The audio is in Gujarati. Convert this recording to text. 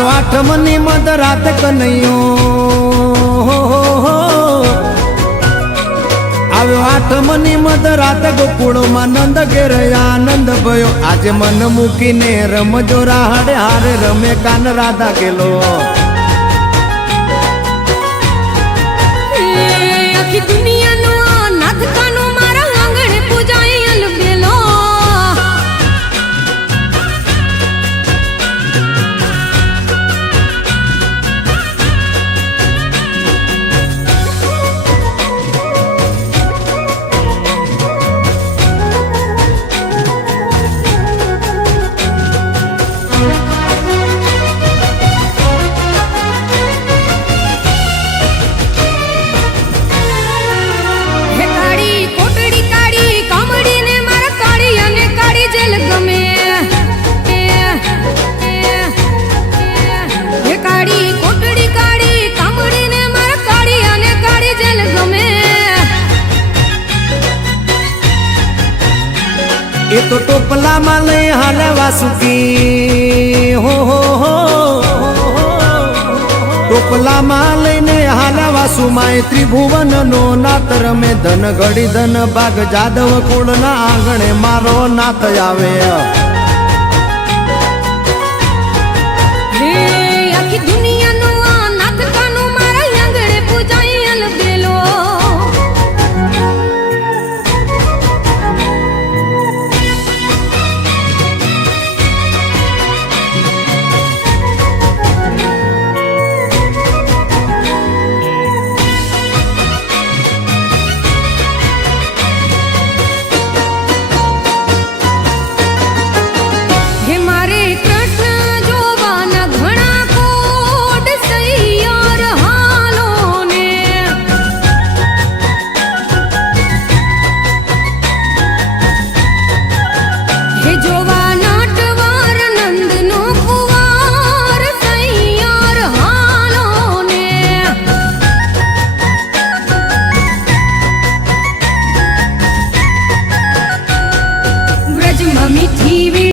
આવ્યો આઠમની મધરાત કનૈયો, આવ્યો આઠમની મધરાત ગોકુળમાં નંદ ઘેર આનંદ ભયો, આજે મન મૂકીને રમજો રાહડે હારે રમે કાન રાધા કેલો। આખી દુનિયાનો નાથ કાનો મારા આંગણે પૂજાય અલબેલો। એ તો ટોપલામાં લઈ હાલે વાસુકી, હો ટોપલામાં લઈને હાલે વાસુમાય ત્રિભુવનનો નાથ રમે, ધન ઘડી ધન ભાગ જાદવ કુળના આંગણે મારો નાથ આવે। આખી દુનિયા